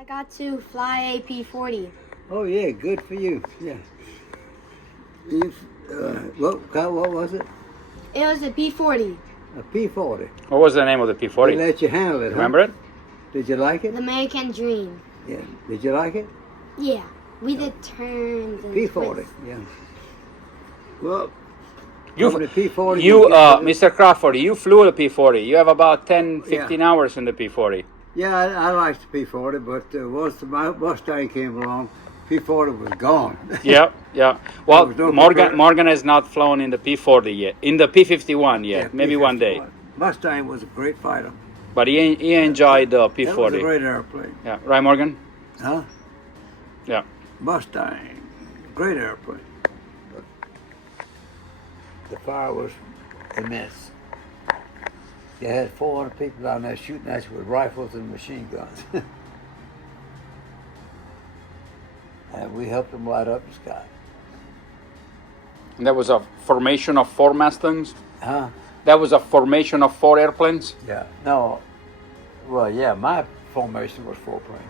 I got to fly a P-40. Oh yeah, good for you. Yeah. What was it? It was a P-40. A P-40. What was the name of the They P-40? let you handle it, Remember it? Did you like it? The American Dream. Yeah. Did you like it? Yeah. We did turns and P-40. twists. Yeah. Well, You, from the P-40. Mr. Crawford, you flew the P-40. You have about 10, 15 hours in the P-40. Yeah, I liked the P-40, but once the Mustang came along, P-40 was gone. Yeah. Well, There was no Morgan has not flown in the P-40 yet. In the P-51 yet. Yeah, Maybe one day. Mustang was a great fighter. But he enjoyed the P-40. That was a great airplane. Yeah. Right, Morgan? Huh? Yeah. Mustang, great airplane. But the fire was immense. You had 400 people down there shooting at you with rifles and machine guns. And we helped them light up the sky. And that was a formation of 4 Mustangs? Huh? That was a formation of 4 airplanes? Yeah. No. Well, yeah, my formation was 4 planes.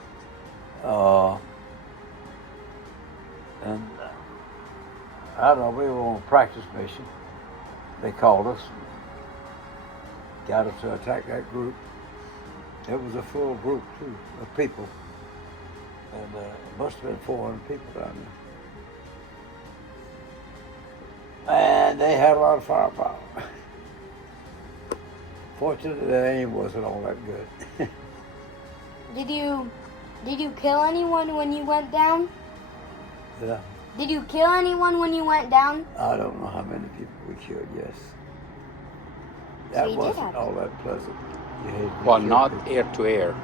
And I don't know, we were on a practice mission. They called us, got us to attack that group. It was a full group, too, of people. And it must have been 400 people down there. And they had a lot of firepower. Fortunately, the aim wasn't all that good. Did you kill anyone when you went down? Yeah. Did you kill anyone when you went down? I don't know how many people we killed, yes. That you did wasn't have all that pleasant. You hated to Well, kill not people. air to air.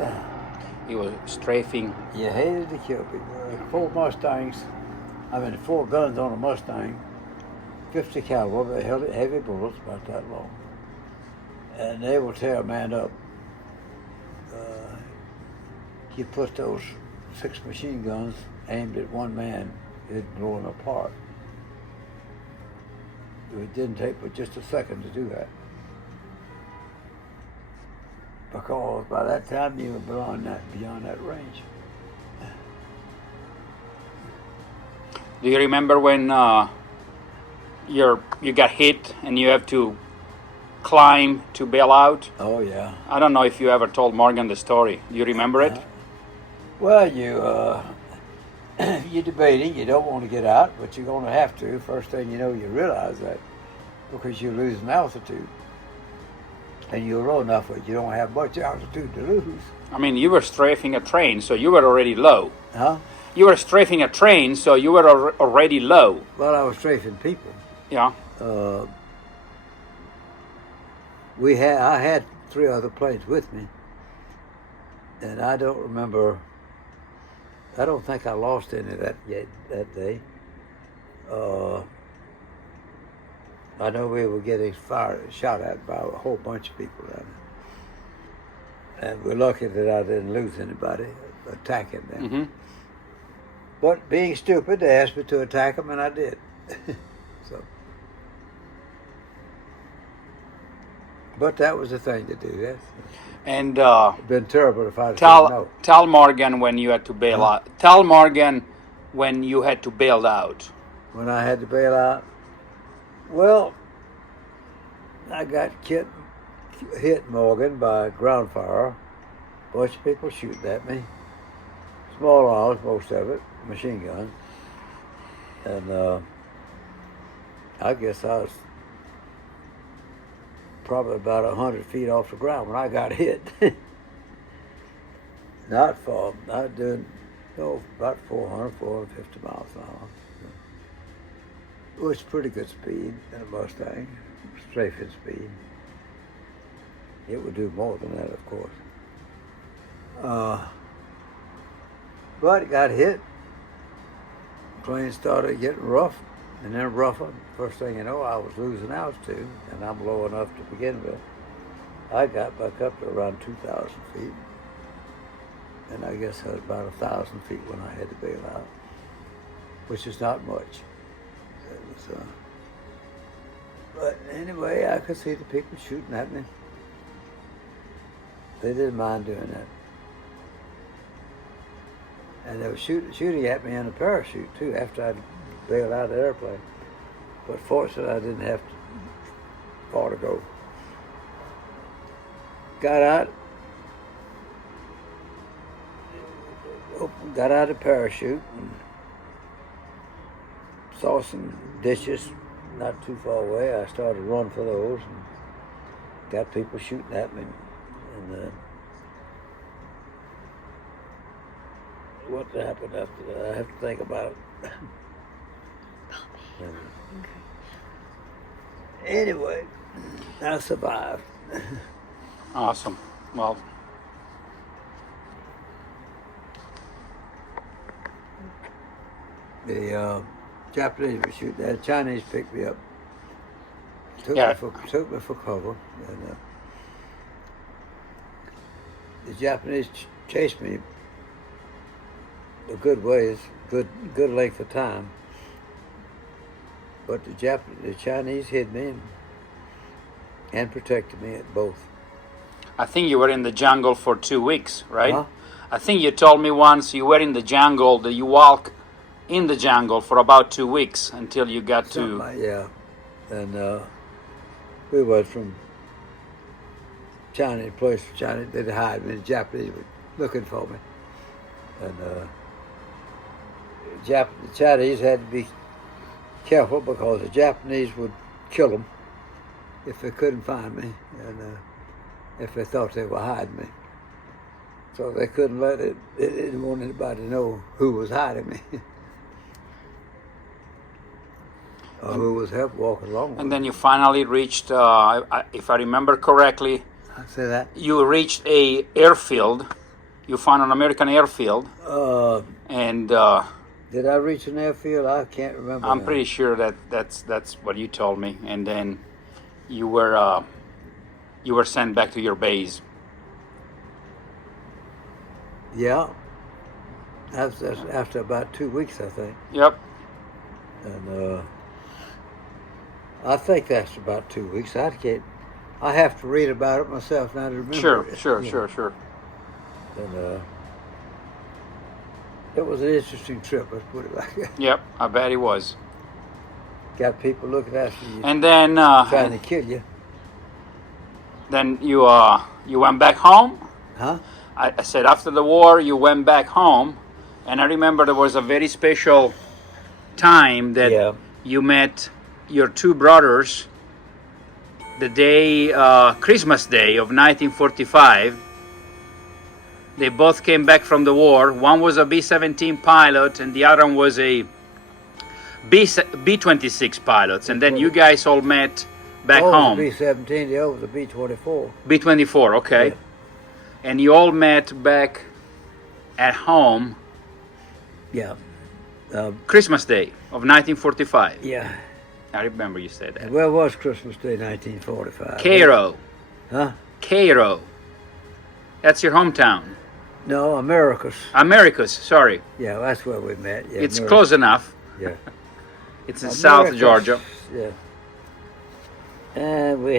Yeah. He was strafing. You hated to kill people. 4 Mustangs, 4 guns on a Mustang, 50 caliber, they held heavy bullets about that long. And they will tear a man up. You put those 6 machine guns aimed at one man, it'd blow him apart. It didn't take but just a second to do that. Because by that time you were beyond that range. Do you remember when you got hit and you have to climb to bail out? Oh yeah. I don't know if you ever told Morgan the story. Do you remember it? Well, you're debating. You don't want to get out, but you're going to have to. First thing you know, you realize that because you're losing altitude, and you're low enough that you don't have much altitude to lose. I mean, you were strafing a train, so you were already low. Huh? You were strafing a train, so you were already low. Well, I was strafing people. Yeah. I had 3 other planes with me, and I don't remember. I don't think I lost any that day. I know we were getting shot at by a whole bunch of people down there. And we're lucky that I didn't lose anybody attacking them. Mm-hmm. But being stupid, they asked me to attack them, and I did. So, but that was the thing to do. Yes. And It'd been terrible if I'd said no. tell Morgan when you had to bail out. Tell Morgan when you had to bail out. When I had to bail out, well, I got hit, Morgan, by ground fire. A bunch of people shooting at me. Small arms, most of it, machine guns. And I guess I was probably about 100 feet off the ground when I got hit. Not far, not doing, about 450 miles an hour. It was pretty good speed in a Mustang, strafing speed. It would do more than that, of course. But it got hit. Plane started getting rough, and then rougher. First thing you know, I was losing altitude, and I'm low enough to begin with. I got back up to around 2,000 feet, and I guess I was about 1,000 feet when I had to bail out, which is not much. It was, but anyway, I could see the people shooting at me. They didn't mind doing that. And they were shooting at me in a parachute, too, after I'd bailed out of the airplane. But fortunately, I didn't have far to go. Got out of the parachute and saw some ditches not too far away. I started to run for those and got people shooting at me. And what happened after that? I have to think about it. Anyway, I survived. Awesome. Well, the Japanese were shooting. The Chinese picked me up. Took me for cover, and the Japanese chased me a good ways, good length of time. But the Chinese hid me and protected me at both. I think you were in the jungle for 2 weeks, right? Huh? I think you told me once you were in the jungle, that you walk in the jungle for about 2 weeks until you got to... Yeah. And we went from China to place to China. They'd hide me. The Japanese were looking for me. And the Chinese had to be careful because the Japanese would kill them if they couldn't find me and if they thought they were hiding me. So they couldn't let it. They didn't want anybody to know who was hiding me or who was walking along with And me. then you finally reached, if I remember correctly, I say that. you reached a airfield. You found an American airfield, and Did I reach an airfield? I can't remember. I'm now. pretty sure that's what you told me. And then you were sent back to your base. Yeah. That's after about 2 weeks, I think. Yep. And I think that's about 2 weeks. I have to read about it myself now to remember. Sure. And it was an interesting trip, let's put it like that. Yep, I bet it was. Got people looking after you, And then trying to kill you. then you went back home. Huh? I said after the war you went back home, and I remember there was a very special time that Yeah. you met your two brothers. The day Christmas Day of 1945. They both came back from the war. One was a B-17 pilot, and the other one was a B-26 pilot. And then you guys all met back home. The B-17, the other was the B-24. B-24, okay. Yeah. And you all met back at home Yeah. Christmas Day of 1945. Yeah. I remember you said that. And where was Christmas Day, 1945? Cairo. Huh? Cairo. That's your hometown. No, Americus. Americus, sorry. Yeah, that's where we met. Yeah, It's Americus. close enough. Yeah. It's in South Americus, Georgia. Yeah. And we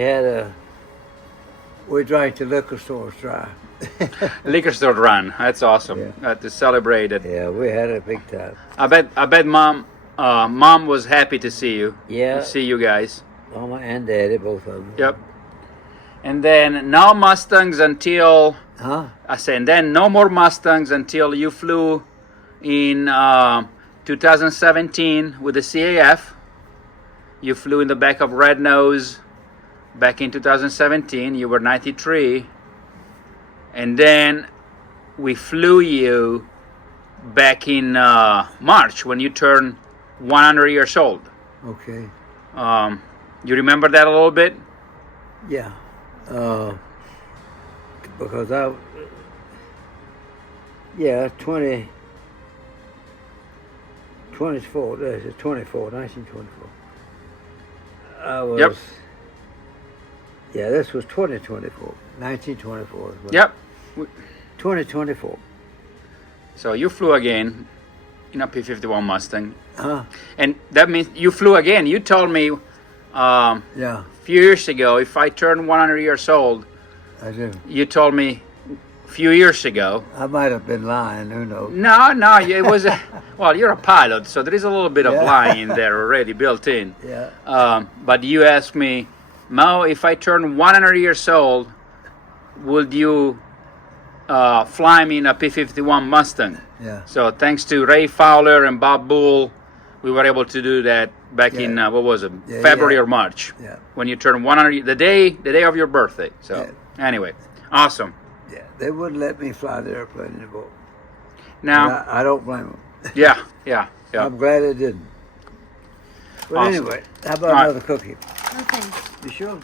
drank the liquor stores dry. Liquor store run. That's awesome. Yeah. To celebrate it. Yeah, we had a big time. I bet mom was happy to see you. Yeah. To see you guys. Mama and Daddy, both of them. Yep. And then no Mustangs until Huh? I said, and then no more Mustangs until you flew in 2017 with the CAF. You flew in the back of Red Nose back in 2017. You were 93. And then we flew you back in March when you turned 100 years old. Okay. You remember that a little bit? Yeah. Because 1924. I was, Yep. Yeah, this was 2024. 1924. is when- Yep. 2024. So you flew again in a P-51 Mustang. Huh? And that means you flew again. You told me Yeah, few years ago, if I turn 100 years old, I do. you told me few years ago. I might have been lying. Who knows? No, it was a, well, you're a pilot, so there is a little bit of Yeah. lying there already built in. Yeah. But you asked me, Mo, if I turn 100 years old, would you fly me in a P-51 Mustang? Yeah. So thanks to Ray Fowler and Bob Bull, we were able to do that back Yeah. in what was it, Yeah, February yeah. or March, Yeah. when you turn 100, the day of your birthday. So anyway, awesome. Yeah. They wouldn't let me fly the airplane anymore. Now, And I don't blame them. yeah. I'm glad they didn't. But Awesome. anyway, how about All right. another cookie? Okay. You sure?